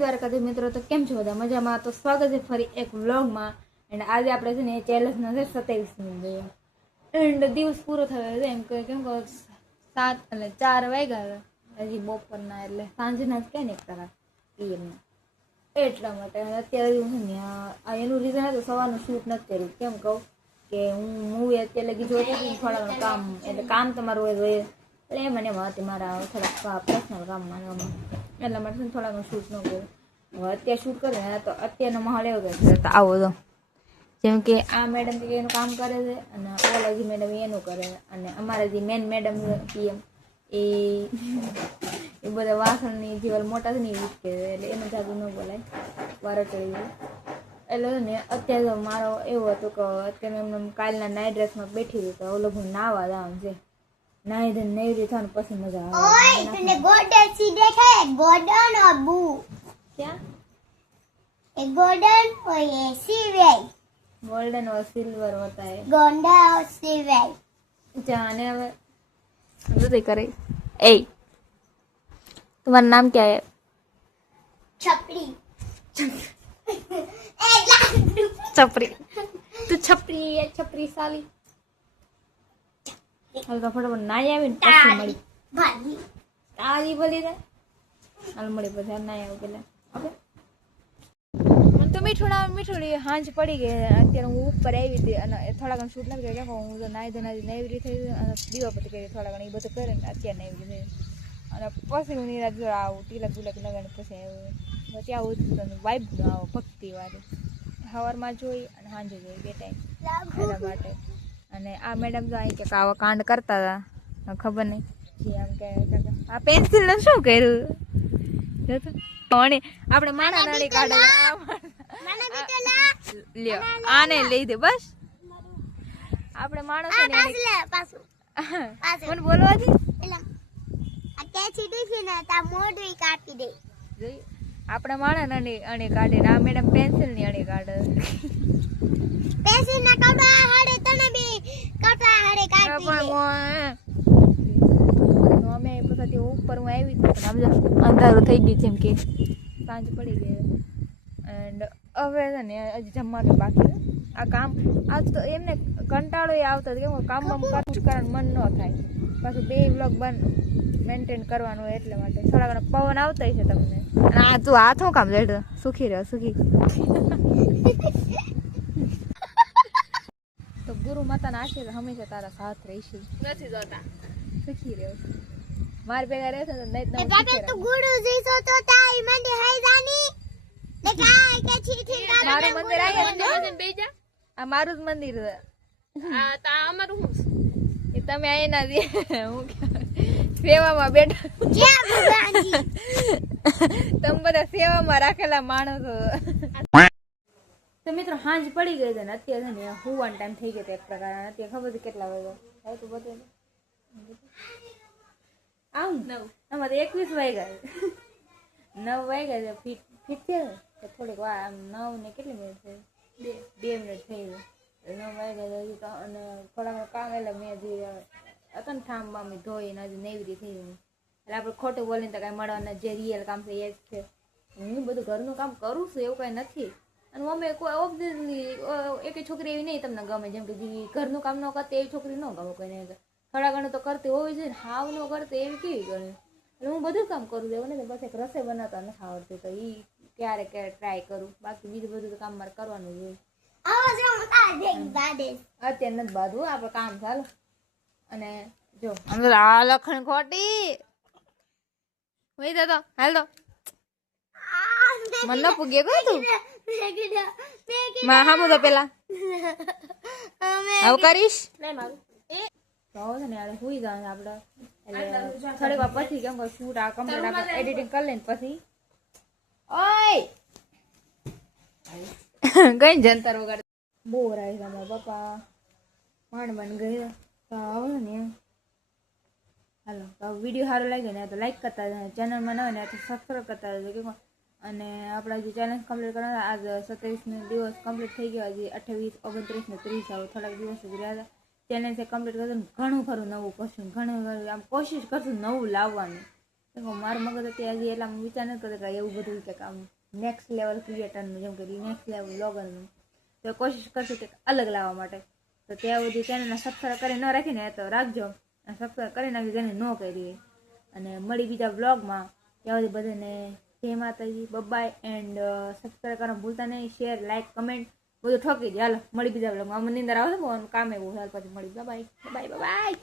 દ્વારકાથી મિત્રો, તો કેમ છો બધા? મજામાં? તો સ્વાગત છે ફરી એક વ્લોગમાં. એન્ડ આજે આપણે છે ને એ ચેલેન્જનો છે 27મી જોઈએ. એન્ડ દિવસ પૂરો થયો છે એમ કે કેમ કે 7 એટલે 4 વાગ્યા હજી બપોરના, એટલે સાંજના જ કહે ને એક તારા પીએમના, એટલા માટે અત્યારે હું છે ને એનું રીઝન હતું સવારનું શૂટ નથી કર્યું. કેમ કહું કે હું મૂવી અત્યારે લગી જોઈ હતી, થોડા કામ એટલે કામ તમારું હોય એટલે એ મને હતી મારા થોડાક પર્સનલ કામમાં એટલા માટે થોડા ઘણું શૂટ ન કર્યું. હવે અત્યારે શૂટ કરે ને તો અત્યારનો માહોલ એવો કે આવો તો જેમ કે આ મેડમ એનું કામ કરે છે અને ઓલાજી મેડમ એનું કરે, અને અમારા જે મેન મેડમ પીએમ એ બધા વાસણની જે મોટા છે ને એ ઉઠકે, એટલે એનું જાદુ ન બોલાય વારો ચડી જાય. એટલે ને અત્યારે મારો એવું હતું કે અત્યારે એમને કાલના નાઇટ ડ્રેસમાં બેઠી હતી, તો ઓલો નાવા જવાનું છે, નાઈ ધન નેવરી થવાનું પછી મજા આવે. ओए तूने गोल्डन सी देखा है? गोल्डन और ब्लू। क्या? एक गोल्डन और ये सिल्वर। गोल्डन और सिल्वर होता है. गोल्डन और सिल्वर। जाने अब जल्दी करे. ए तुम्हारा नाम क्या है? छपरी। छपरी. तू छपरी है, छपरी साली. हल्का फटाफट ना आवे પછી મળી भागी। તારી બોલી રે હાલ મળી પછી ના આવ પેલા. ઓકે મને તો મીઠું હાંજ પડી ગઈ. અત્યારે હું ઉપર આવી હતી અને થોડા ઘણું શૂટ નથી કર્યું. હું તો નાઈ ધનાજી નેવરી થઈ અને દીવાપતિ કરી થોડા ઘણા એ બધું કરે ને અત્યારે નેવરી થઈ. અને પછી હું નિરાજ જો આવું તિલક બુલક લગાડીને પછી આવ્યું ત્યાં આવું વાઇબ આવો ભક્તિવાળી સવારમાં જોઈ અને સાંજે જોઈ બે ટાઈમ એના માટે. અને આ મેડમ તો અહીં કંઈક આવા કાંડ કરતા હતા, ખબર નહીં જે આમ કે આ પેન્સિલ ને શું કર્યું આપણે માણા નાની કાઢે લ્યો આને લઈ દે બસ. આપણે માણસો મને બોલવા દે આપણે માણા નાની અણી કાઢે ને આ મેડમ પેન્સિલ ની અણી કાઢે. पेंसिल ना कपड़ा हड़े तने भी कपड़ा हड़े काट दी અમે પછી ઉપર હું આવી હતી અંધારું થઈ ગયું જેમ કે સાંજ પડી ગઈ. એન્ડ હવે છે ને હજી જમવાનું બાકી છે. આ કામ આજ તો એમને કંટાળો એ આવતો કેમ કામમાં કરવાનું મન ન થાય, પાછું બે બ્લોગ મેન્ટેન કરવાનું હોય એટલા માટે થોડા ઘણા પવન આવતા છે તમને. અને આ તું હાથ શું કામ લેતો સુખી રહ્યો સુખી. તો ગુરુ માતાના આશીર્વાદ હંમેશા તારા સાથ રહેશે. નથી જોતા સુખી રહ્યો માર ભેગા રહેશે તો નહીં ए बाबे तू गुरु जी सो तो ताई मंदी है जानी देखा के छी મારું મંદિર આયા બેજા આ મારું જ મંદિર છે. આ તા અમારું હું એ તમે આયના દે હું સેવામાં બેઠા क्या भगवान जी તમે બધા સેવામાં રાખેલા માણસો. તો મિત્રો હાંજ પડી ગઈ છે ને અત્યારે છે ને હુવાનો ટાઈમ થઈ ગયો એક પ્રકાર. અત્યારે ખબર છે કેટલા વાગ્યા તો બધે આમ 9 અમારે 21 વાગ્યા 9 વાગ્યા છે. ફિટ છે થોડીક વાર આમ 9 ને કેટલી મિનિટ થઈ 2 મિનિટ થઈ 9 વાગ્યા હજી તો. અને થોડા કામ એટલે મેં હજી હતા ને ઠામ બામી ધોઈને હજી નેવરી થઈ ગઈ. એટલે આપણે ખોટું બોલીને તો કાંઈ મળવાના જે રિયલ કામ છે એ જ છે. હું બધું ઘરનું કામ કરું છું એવું કાંઈ નથી. અને અમે કોઈ ઓબ્વિયસલી એક છોકરી એવી નહીં તમને ગમે જેમ કે જે ઘરનું કામ ન કરતી એવી છોકરી ન ગમે કોઈને. થોડા ઘણું તો કરતી હોવી જોઈએ ને, હાવ ન કરતી એવી કેવી ગણે. એટલે હું બધું કામ કરું છું એવું ને બસ એક રસોઈ બનાવતા નથી આવડતી તો એ ક્યારેક ટ્રાય કરું. બાકી બીજું બધું તો કામ મારે કરવાનું જ હોય. आवाज आ देख बादे અત્યારે નથી બાંધવું આપણે કામ ચાલો. અને જો અંદર આ લખણ ખોટી વહી જતો હાલ તો મને ન પૂગે ગયું તું માં હામું તો પેલા આવું કરીશ તો છે ને યાર સુઈ જવાનું આપણે. એટલે થોડીક વાર પછી કેમ શૂટ આ કમ્પ્લીટ આપણે એડિટિંગ કરી લઈને પછી ઓય ગઈ જંતર વગર બોર આવી મારા પપ્પા માંડ બન ગયા. તો આવે ને હાલો તો વિડીયો સારો લાગે ને તો લાઈક કરતા જાય, ચેનલમાં ન હોય ને તો સબસ્ક્રાઈબ કરતા રહેજો કે. અને આપણા જે ચેલેન્જ કમ્પ્લીટ કરવાના આજ 27નો દિવસ કમ્પ્લીટ થઈ ગયો. હજી 28, 29 ને 30 આવે થોડાક દિવસ જ રહ્યા હતા. ચેલેન્જ કમ્પ્લીટ કરશું ઘણું ખરું નવું કરશું, ઘણું ખરું આમ કોશિશ કરશું નવું લાવવાનું. તો મારું મગજ અત્યારે હજી એટલા વિચાર નથી કરતો કે એવું બધું કંઈક આમ નેક્સ્ટ લેવલ ક્રિએટરનું જેમ કે નેક્સ્ટ લેવલ બ્લોગરનું તો કોશિશ કરશું કંઈક અલગ લાવવા માટે. તો ત્યાં સુધી ચેનલને સબસ્ક્રાઈબ કરી ન રાખીને તો રાખજો, અને સબસ્ક્રાઈબ કરી નાખી જેને ન કરી. અને મળી બીજા બ્લોગમાં, ત્યાં સુધી બધાને જય માતાજી, બાય એન્ડ સબસ્ક્રાઈબ કરવાનું ભૂલતા નહીં, શેર, લાઈક, કમેન્ટ બધું ઠોકી દે. હાલો મળી બીજા બ્લોગમાં. મને નીંદર આવશે બહુ, કામ એવું હાલ પછી મળી. Bye bye bye bye.